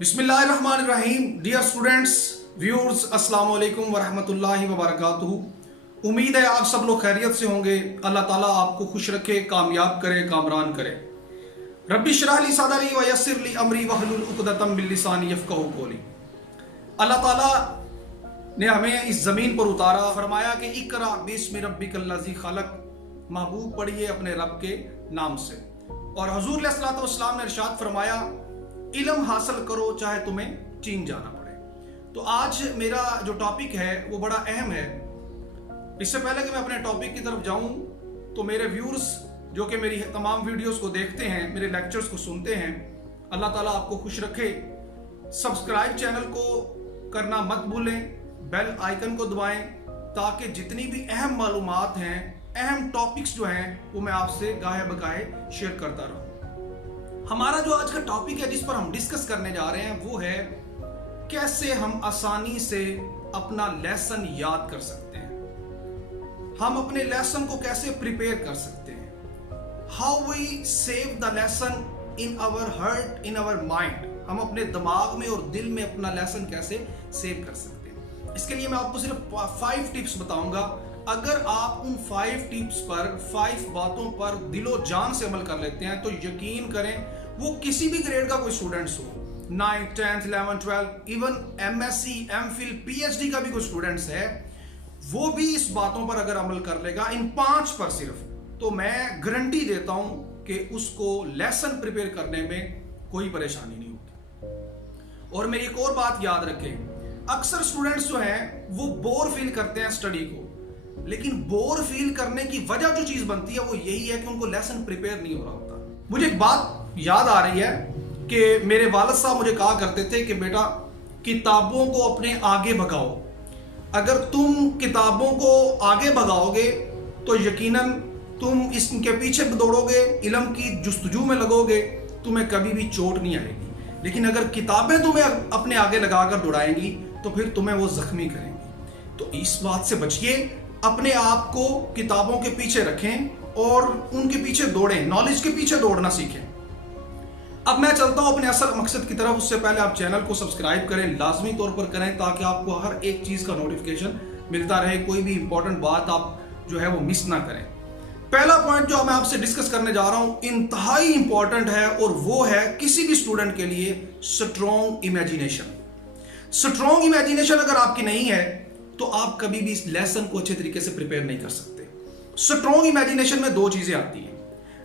बिस्मिल्लाहिर्रहमानिर्रहीम। Dear students, viewers, अस्सलाम वालेकुम वरहमतुल्लाहि वबरकातुहू। उम्मीद है आप सब लोग खैरियत से होंगे। अल्लाह ताला आपको खुश रखे, कामयाब करे, कामरान करे। रब्बी इश्रह ली सदरी व यस्सिर ली अमरी वहलुल उक़दतम मिन लिसानी यफ़क़हू क़ौली। अल्लाह ताला ने हमें इस ज़मीन पर उतारा, फरमाया कि इक़रा बिस्मि रब्बिकल्लज़ी खलक़, महबूब पढ़िए अपने रब के नाम से। और हुज़ूर अलैहिस्सलातु वस्सलाम ने इरशाद फरमाया, इल्म हासिल करो चाहे तुम्हें चीन जाना पड़े। तो आज मेरा जो टॉपिक है वो बड़ा अहम है। इससे पहले कि मैं अपने टॉपिक की तरफ जाऊं तो मेरे व्यूअर्स जो कि मेरी तमाम वीडियोस को देखते हैं, मेरे लेक्चर्स को सुनते हैं, अल्लाह ताला आपको खुश रखे। सब्सक्राइब चैनल को करना मत भूलें, बेल आइकन को दबाएं ताकि जितनी भी अहम मालूमात हैं, अहम टॉपिक्स जो हैं वो मैं आपसे गाहे बगाहे शेयर करता रहूं। हमारा जो आज का टॉपिक है जिस पर हम डिस्कस करने जा रहे हैं वो है कैसे हम आसानी से अपना लेसन याद कर सकते हैं, हम अपने लेसन को कैसे प्रिपेयर कर सकते हैं, how we save the lesson in our heart, in our mind. हम अपने दिमाग में और दिल में अपना लेसन कैसे सेव कर सकते हैं। इसके लिए मैं आपको सिर्फ 5 टिप्स बताऊंगा। अगर आप उन 5 टिप्स पर, 5 बातों पर दिलो जान से अमल कर लेते हैं तो यकीन करें वो किसी भी ग्रेड का कोई स्टूडेंट्स हो, 9th 10th 11th 12th, even MSc MPhil PhD का भी कोई स्टूडेंट्स है, वो भी इस बातों पर अगर अमल कर लेगा, इन 5 पर सिर्फ, तो मैं गारंटी देता हूं कि उसको लेसन प्रिपेयर करने में कोई परेशानी नहीं होगी। और मेरी एक और बात याद रखें, अक्सर स्टूडेंट्स जो हैं वो बोर फील करते हैं स्टडी को, लेकिन बोर फील करने की वजह जो चीज बनती है वो यही है कि उनको लेसन प्रिपेयर नहीं हो रहा होता। मुझे एक बात याद आ रही है कि मेरे वालिद साहब मुझे कहा करते थे कि बेटा, किताबों को अपने आगे भगाओ। अगर तुम किताबों को आगे भगाओगे तो यकीनन तुम इसके पीछे दौड़ोगे, इल्म की जुस्तजू में लगोगे, तुम्हें कभी भी चोट नहीं आएगी। लेकिन अगर किताबें तुम्हें अपने आगे लगाकर दौड़ाएंगी तो फिर तुम्हें वो जख्मी करेंगी। तो इस बात से बचिए, अपने आप को किताबों के पीछे रखें और उनके पीछे दौड़ें, नॉलेज के पीछे दौड़ना सीखें। अब मैं चलता हूं अपने असल मकसद की तरफ। उससे पहले आप चैनल को सब्सक्राइब करें, लाजमी तौर पर करें, ताकि आपको हर एक चीज का नोटिफिकेशन मिलता रहे, कोई भी इंपॉर्टेंट बात आप जो है वो मिस ना करें। पहला पॉइंट जो मैं आपसे डिस्कस करने जा रहा हूं इंतहाई इंपॉर्टेंट है और वो है किसी भी स्टूडेंट के लिए स्ट्रॉन्ग इमेजिनेशन। स्ट्रॉन्ग इमेजिनेशन अगर आपकी नहीं है तो आप कभी भी इस लेसन को अच्छे तरीके से प्रिपेयर नहीं कर सकते। स्ट्रॉन्ग इमेजिनेशन में 2 चीजें आती हैं।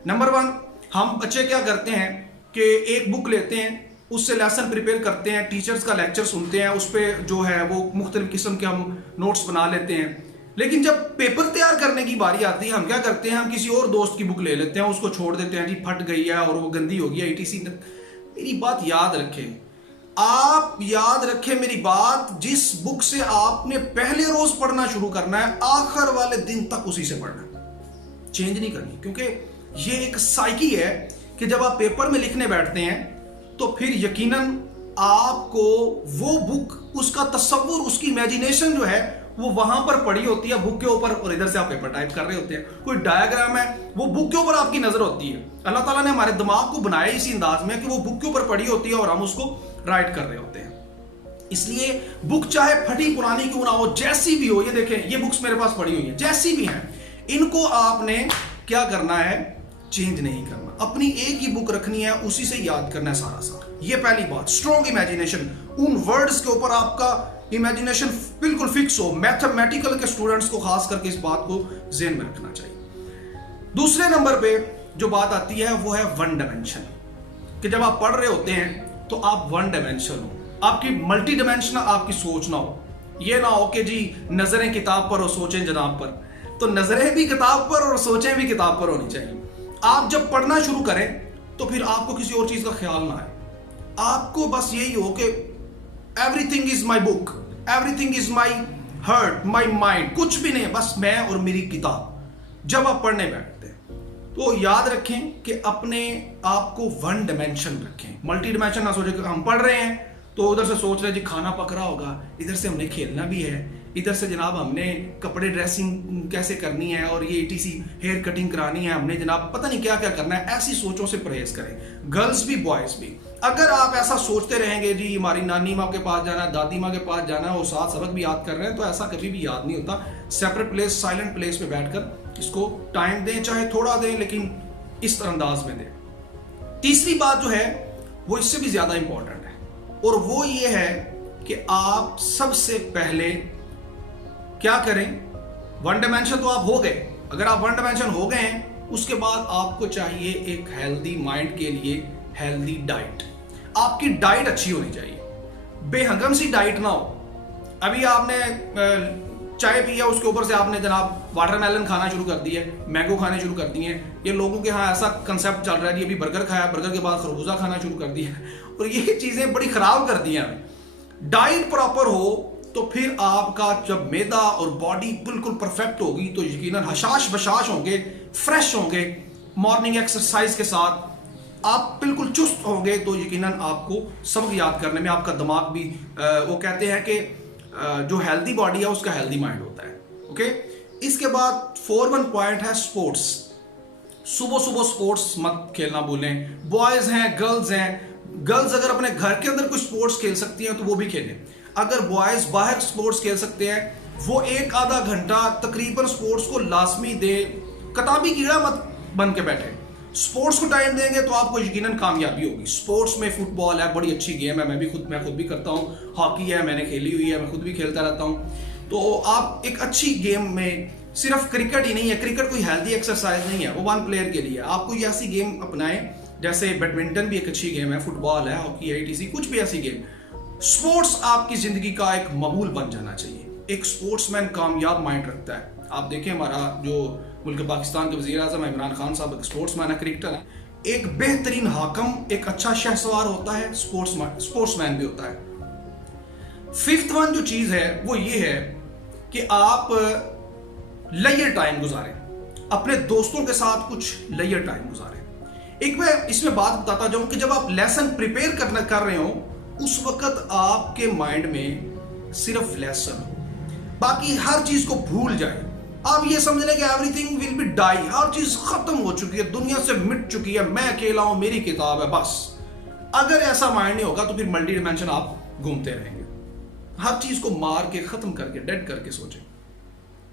नंबर 1, हम बच्चे क्या करते हैं कि एक बुक लेते हैं, उससे लेसन प्रिपेयर करते हैं, टीचर्स का लेक्चर सुनते हैं, उस पर जो है वो मुख्तलिफ किस्म के हम नोट्स बना लेते हैं। लेकिन जब पेपर तैयार करने की बारी आती है, हम क्या करते हैं, हम किसी और दोस्त की बुक ले लेते हैं, उसको छोड़ देते हैं, जी फट गई है और वो गंदी हो गई ETC। मेरी बात याद रखें, आप याद रखें मेरी बात, जिस बुक से आपने पहले रोज पढ़ना शुरू करना है, आखिर वाले दिन तक उसी से पढ़ना, चेंज नहीं करनी। क्योंकि ये एक साइकी है कि जब आप पेपर में लिखने बैठते हैं तो फिर यकीनन आपको वो बुक, उसका तस्वुर, उसकी इमेजिनेशन जो है वो वहां पर पड़ी होती है बुक के ऊपर, और इधर से आप पेपर टाइप कर रहे होते हैं। कोई डायग्राम है, वो बुक के ऊपर आपकी नजर होती है। अल्लाह ताला ने हमारे दिमाग को बनाया इसी अंदाज में कि वो बुक के ऊपर पड़ी होती है और हम उसको राइट कर रहे होते हैं। इसलिए बुक चाहे फटी पुरानी क्यों ना हो, जैसी भी हो, ये देखें ये बुक्स मेरे पास पड़ी हुई है, जैसी भी हैं, इनको आपने क्या करना है, चेंज नहीं करना। अपनी एक ही बुक रखनी है, उसी से याद करना है सारा। ये पहली बात, स्ट्रॉन्ग इमेजिनेशन। उन वर्ड्स के ऊपर आपका इमेजिनेशन बिल्कुल फिक्स हो। मैथमेटिकल के स्टूडेंट्स को खास करके इस बात को ज़हन में रखना चाहिए। दूसरे नंबर पे जो बात आती है वो है 1 डायमेंशन, कि जब आप पढ़ रहे होते हैं तो आप 1 डायमेंशन हो, आपकी मल्टी डायमेंशनल आपकी सोच ना हो। ये ना हो कि जी नजरें किताब पर और सोचें जनाब पर, तो नजरें भी किताब पर और सोचें भी किताब पर होनी चाहिए। आप जब पढ़ना शुरू करें तो फिर आपको किसी और चीज का ख्याल ना आए, आपको बस यही हो कि everything is my book, everything is my heart, my mind, कुछ भी नहीं, बस मैं और मेरी किताब। जब आप पढ़ने बैठते हैं तो याद रखें कि अपने आप को 1 डायमेंशन रखें, मल्टी डायमेंशन ना सोचें। हम पढ़ रहे हैं तो उधर से सोच रहे जी खाना पक रहा होगा, इधर से हमने खेलना भी है, इधर से जनाब हमने कपड़े ड्रेसिंग कैसे करनी है और ये ईटीसी हेयर कटिंग करानी है, हमने जनाब पता नहीं क्या क्या करना है। ऐसी सोचों से परहेज करें, गर्ल्स भी बॉयज भी। अगर आप ऐसा सोचते रहेंगे जी हमारी नानी माँ के पास जाना है, दादी माँ के पास जाना है और साथ सबक भी याद कर रहे हैं, तो ऐसा कभी भी याद नहीं होता। सेपरेट प्लेस, साइलेंट प्लेस पे बैठकर इसको टाइम दें, चाहे थोड़ा दें लेकिन इस अंदाज में दें। तीसरी बात जो है वो इससे भी ज्यादा इंपॉर्टेंट है और वो ये है कि आप सबसे पहले क्या करें। वन डायमेंशन तो आप हो गए, अगर आप वन डायमेंशन हो गए हैं उसके बाद आपको चाहिए एक हेल्दी माइंड के लिए हेल्दी डाइट। आपकी डाइट अच्छी होनी चाहिए, बेहंगम सी डाइट ना हो। अभी आपने चाय पिया, उसके ऊपर से आपने जनाब वाटरमेलन खाना शुरू कर दिया है, मैंगो खाने शुरू कर दिए हैं। ये लोगों के यहाँ ऐसा कंसेप्ट चल रहा है कि अभी बर्गर खाया, बर्गर के बाद खरबूजा खाना शुरू कर दिया और ये चीजें बड़ी खराब कर दी हैं। डाइट प्रॉपर हो तो फिर आपका जब मैदा और बॉडी बिल्कुल परफेक्ट होगी तो यकीनन हशाश बशाश होंगे, फ्रेश होंगे, मॉर्निंग एक्सरसाइज के साथ आप बिल्कुल चुस्त होंगे, तो यकीनन आपको सबक याद करने में आपका दिमाग भी वो कहते हैं कि जो हेल्दी बॉडी है उसका हेल्दी माइंड होता है। ओके, इसके बाद 4 पॉइंट है स्पोर्ट्स। सुबह सुबह स्पोर्ट्स मत खेलना भूलें। बॉयज हैं, गर्ल्स हैं, गर्ल्स अगर अपने घर के अंदर कुछ स्पोर्ट्स खेल सकती हैं तो वो भी खेलें। अगर बॉयज बाहर स्पोर्ट्स खेल सकते हैं वो 1-आधा घंटा तकरीबन स्पोर्ट्स को लाजमी दे। किताबी कीड़ा मत बन के बैठे, स्पोर्ट्स को टाइम देंगे तो आपको यकीनन कामयाबी होगी। स्पोर्ट्स में फुटबॉल है, बड़ी अच्छी गेम है, मैं खुद भी करता हूँ। हॉकी है, मैंने खेली हुई है, मैं खुद भी खेलता रहता हूँ। तो आप एक अच्छी गेम में, सिर्फ क्रिकेट ही नहीं है, क्रिकेट कोई हेल्दी एक्सरसाइज नहीं है, वो 1 प्लेयर के लिए। आप कोई ऐसी गेम अपनाएं, जैसे बैडमिंटन भी एक अच्छी गेम है, फुटबॉल है, हॉकी है, ईटीसी, कुछ भी ऐसी गेम। स्पोर्ट्स आपकी जिंदगी का एक मामूल बन जाना चाहिए। एक स्पोर्ट्समैन कामयाब माइंड रखता है। आप देखें हमारा जो मुल्क पाकिस्तान के वज़ीर आज़म इमरान खान साहब एक स्पोर्ट्समैन है, क्रिकेटर है। एक बेहतरीन हाकम, एक अच्छा शहसवार होता है, स्पोर्ट्समैन भी होता है। 5th वन जो चीज है वो ये है कि आप लेयर टाइम गुजारें, अपने दोस्तों के साथ कुछ लेयर टाइम गुजारें। एक मैं इसमें बात बताता जाऊं कि जब आप लेसन प्रिपेयर कर रहे हो उस वक्त आपके माइंड में सिर्फ लेसन हो, बाकी हर चीज को भूल जाए। आप ये समझ लें कि एवरीथिंग विल बी डाई, हर चीज खत्म हो चुकी है, दुनिया से मिट चुकी है, मैं अकेला हूं, मेरी किताब है, बस। अगर ऐसा माइंड नहीं होगा तो फिर मल्टी डिमेंशन आप घूमते रहेंगे। हर चीज को मार के खत्म करके, डेड करके सोचें।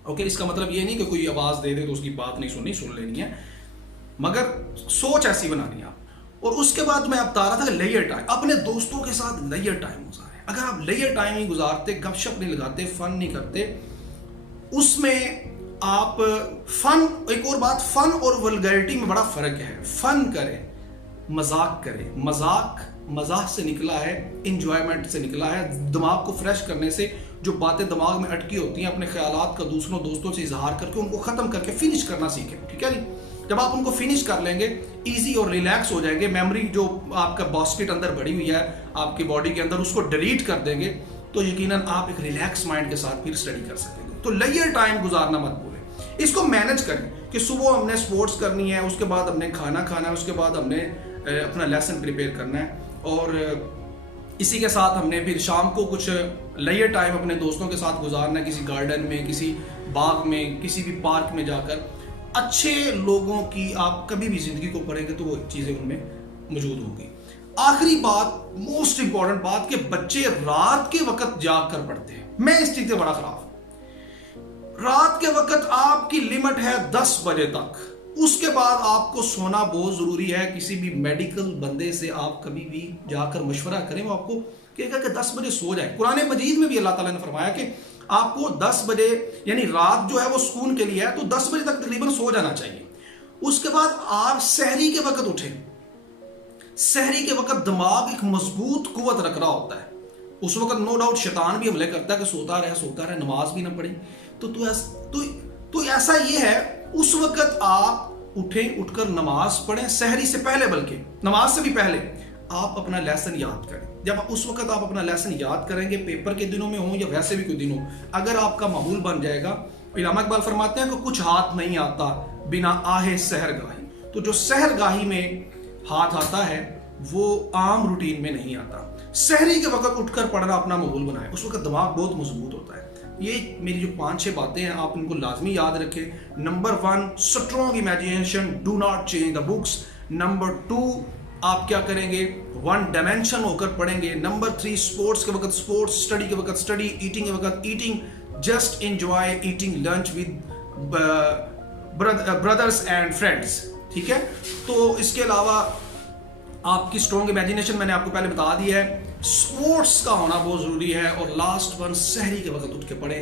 ओके, इसका मतलब ये नहीं कि कोई आवाज दे दे तो उसकी बात नहीं सुननी, सुन लेनी है, मगर सोच ऐसी बनानी है आप। और उसके बाद मैं बता रहा था कि लेयर टाइम, अपने दोस्तों के साथ लेयर टाइम गुजारें। अगर आप लेयर टाइम नहीं गुजारते, गपशप नहीं लगाते, फन नहीं करते, उसमें आप फन, एक और बात, फन और वल्गैरिटी में बड़ा फर्क है। फन करें, मजाक करें, मजाक से निकला है, इंजॉयमेंट से निकला है, दिमाग को फ्रेश करने से। जो बातें दिमाग में अटकी होती हैं अपने ख्यालात का दूसरों दोस्तों से इजहार करके उनको खत्म करके फिनिश करना सीखें, ठीक है जी। जब आप उनको फिनिश कर लेंगे, इजी और रिलैक्स हो जाएंगे, मेमोरी जो आपका बास्केट अंदर भरी हुई है आपकी बॉडी के अंदर, उसको डिलीट कर देंगे, तो यकीनन आप एक रिलैक्स माइंड के साथ फिर स्टडी कर सकेंगे। तो लेयर टाइम गुजारना मत भूलें, इसको मैनेज करें कि सुबह हमने स्पोर्ट्स करनी है, उसके बाद हमने खाना खाना है, उसके बाद हमने अपना लेसन प्रिपेयर करना है, और इसी के साथ हमने फिर शाम को कुछ लेयर टाइम अपने दोस्तों के साथ गुजारना है, किसी गार्डन में, किसी बाग में, किसी भी पार्क में जाकर। अच्छे लोगों की आप कभी भी जिंदगी को पढ़ेंगे तो वो चीजें उनमें मौजूद होंगी। आखिरी बात, मोस्ट इंपॉर्टेंट बात, कि बच्चे रात के वक्त जाग कर पढ़ते हैं। मैं इस चीज से बड़ा खिलाफ हूं। रात के वक्त आपकी लिमिट है 10 बजे तक, उसके बाद आपको सोना बहुत जरूरी है। किसी भी मेडिकल बंदे से आप कभी भी जाकर मशवरा करें, वो आपको कहेगा कि 10 बजे सो जाए। कुरान मजीद में भी अल्लाह ताला ने फरमाया कि आपको 10 बजे, यानी रात जो है वो सुकून के लिए है, तो 10 बजे तक तकरीबन सो जाना चाहिए। उसके बाद आप सहरी के वक्त उठें। सहरी के वक्त दिमाग एक मजबूत कुव्वत रख रहा होता है। उस वक्त नो डाउट शैतान भी हमले करता है कि सोता रहे, नमाज भी ना पढ़े। तो ऐसा ये है, उस वक्त आप उठें, उठकर नमाज पढ़ें, सहरी से पहले, बल्कि नमाज से भी पहले आप अपना लेसन याद करें। जब उस वक्त आप अपना लेसन याद करेंगे, पेपर के दिनों में हो या वैसे भी कोई दिन हो, अगर आपका मामूल बन जाएगा, इल्लामा इकबाल फरमाते हैं कि कुछ हाथ नहीं आता बिना आहे सहरगाही। तो जो सहरगाही में हाथ आता है वो आम रूटीन में नहीं आता। सहरी के वक्त उठकर पढ़ना अपना मामूल बनाए, उस वक्त दिमाग बहुत मजबूत होता है। ये मेरी जो 5-6 बातें हैं आप इनको लाजमी याद रखें। Number 1, strong imagination, do not change the books. Number 2, आप क्या करेंगे, वन डायमेंशन होकर पढ़ेंगे। नंबर 3, स्पोर्ट्स के वक्त स्पोर्ट्स, स्टडी के वक्त स्टडी, ईटिंग के वक्त eating. Just enjoy eating lunch with brothers and friends. ठीक है, तो इसके अलावा आपकी स्ट्रॉन्ग इमेजिनेशन मैंने आपको पहले बता दिया है, स्पोर्ट्स का होना बहुत जरूरी है, और लास्ट वन, सहरी के वक्त उठ के पढ़े।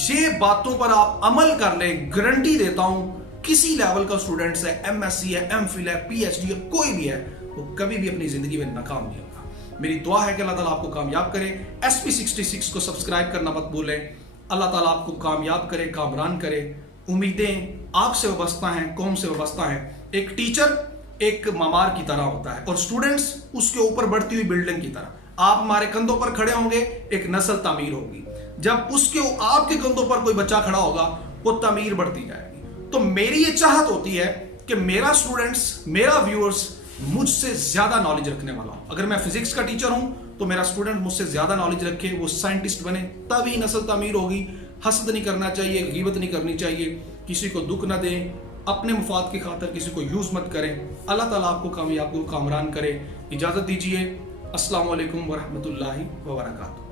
ये बातों पर आप अमल कर लें, गारंटी देता हूं किसी लेवल का स्टूडेंट्स है, एमएससी है, एमफिल है, पीएचडी है, कोई भी है, वो कभी भी अपनी जिंदगी में नाकाम नहीं होगा। मेरी दुआ है कि अल्लाह ताला आपको कामयाब करे। SP66 को सब्सक्राइब करना मत भूलें। अल्लाह ताला आपको कामयाब करे, कामरान करे। उम्मीदें आपसे वाबस्ता हैं, कौम से वाबस्ता हैं। एक टीचर एक मामार की तरह होता है और स्टूडेंट्स उसके ऊपर बढ़ती हुई बिल्डिंग की तरह। आप हमारे कंधों पर खड़े होंगे, एक नस्ल तामीर होगी। जब उसके आपके कंधों पर कोई बच्चा खड़ा होगा, वो तामीर बढ़ती जाएगी। तो मेरी ये चाहत होती है कि मेरा स्टूडेंट्स, मेरा व्यूअर्स मुझसे ज्यादा नॉलेज रखने वाला हो। अगर मैं फिजिक्स का टीचर हूं तो मेरा स्टूडेंट मुझसे ज्यादा नॉलेज रखे, वो साइंटिस्ट बने, तभी नस्ल तामीर होगी। हसद नहीं करना चाहिए, गीबत नहीं करनी चाहिए, किसी को दुख ना दें, अपने मुफाद की खातिर किसी को यूज मत करें। अल्लाह ताला आपको कामयाब, कामरान करे। इजाजत दीजिए। अस्सलाम वालेकुम वरहमतुल्लाहि वबरकातुहू।